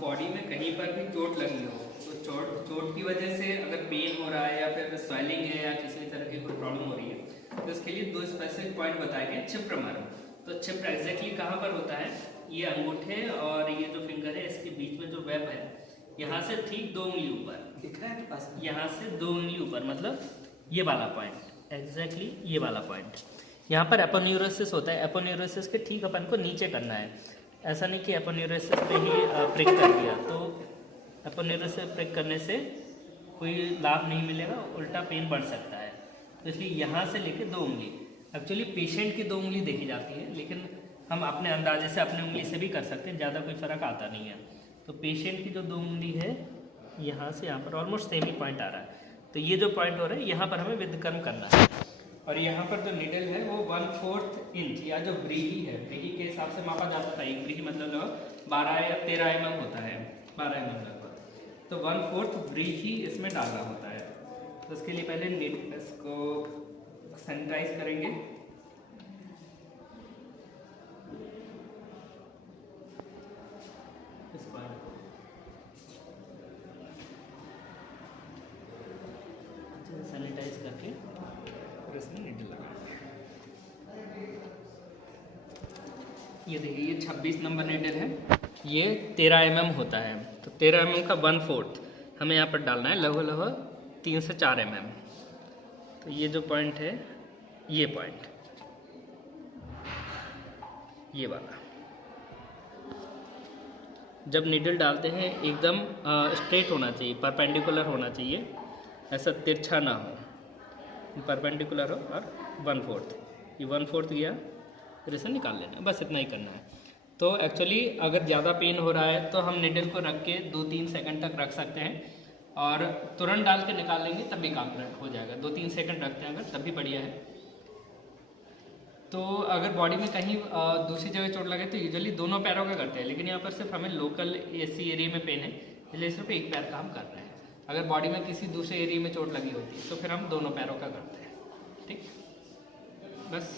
Body में कहीं पर भी चोट लगी हो तो चोट की वजह से अगर पेन हो रहा है या फिर स्वेलिंग है या किसी तरह की कोई प्रॉब्लम हो रही है तो इसके लिए 2 स्पेसिफिक पॉइंट बताए गए छिप्र मारो। तो छिप्र एग्जैक्टली कहाँ पर होता है, ये अंगूठे और ये जो फिंगर है इसके बीच में जो वेब है यहाँ से ठीक 2 उंगली ऊपर दिख रहा है पास में? यहाँ से 2 उंगली ऊपर, मतलब ये वाला पॉइंट, एग्जैक्टली ये वाला पॉइंट यहाँ पर एपोन्यूरोसिस होता है। एपोन्यूरोसिस के ठीक अपन को नीचे करना है, ऐसा नहीं कि एपोन्यूरोसिस पे ही प्रिक कर दिया तो एपोन्यूरोसिस प्रिक करने से कोई लाभ नहीं मिलेगा, उल्टा पेन बढ़ सकता है। तो इसलिए यहाँ से लेके 2 उंगली, एक्चुअली पेशेंट की 2 उंगली देखी जाती है लेकिन हम अपने अंदाजे से अपने उंगली से भी कर सकते हैं, ज़्यादा कोई फ़र्क आता नहीं है। तो पेशेंट की जो 2 उंगली है यहाँ से यहाँ पर ऑलमोस्ट सेम ही पॉइंट आ रहा है, तो ये जो पॉइंट हो रहा है यहाँ पर हमें विधकर्म करना है। और यहाँ पर जो निडल है वो 1/4 इंच या जो ब्रीही है, ब्रीही के हिसाब से मापा जाता था, एक ब्रीही मतलब लगभग 12 या 13 mm होता है, 12 mm लगभग, तो 1/4 ब्रीही इसमें डालना होता है। तो उसके लिए पहले इसको सैनिटाइज करेंगे। सैनिटाइज करके और इसमें निडल लगा, ये देखिए ये 26 नंबर निडल है, ये 13 mm होता है, तो 13 mm का 1/4 हमें यहाँ पर डालना है, लगभग 3 से 4 mm। तो ये जो पॉइंट है, ये पॉइंट, ये वाला, जब निडल डालते हैं एकदम स्ट्रेट होना चाहिए, परपेंडिकुलर होना चाहिए, ऐसा तिरछा ना हो, परपेंडिकुलर हो। और 1/4, ये 1/4 गया, फिर इसे निकाल लेना है, बस इतना ही करना है। तो एक्चुअली अगर ज़्यादा पेन हो रहा है तो हम निडल को रख के 2-3 सेकंड तक रख सकते हैं और तुरंत डाल के निकाल लेंगे तब भी काम हो जाएगा। 2-3 सेकंड रखते हैं अगर तब भी बढ़िया है। तो अगर बॉडी में कहीं दूसरी जगह चोट लगे तो यूजुअली दोनों पैरों का करते हैं, लेकिन यहाँ पर सिर्फ हमें लोकल एसी एरिया में पेन है इसलिए सिर्फ एक पैर का हम कर रहे हैं। अगर बॉडी में किसी दूसरे एरिया में चोट लगी होती है तो फिर हम दोनों पैरों का करते हैं। ठीक, बस।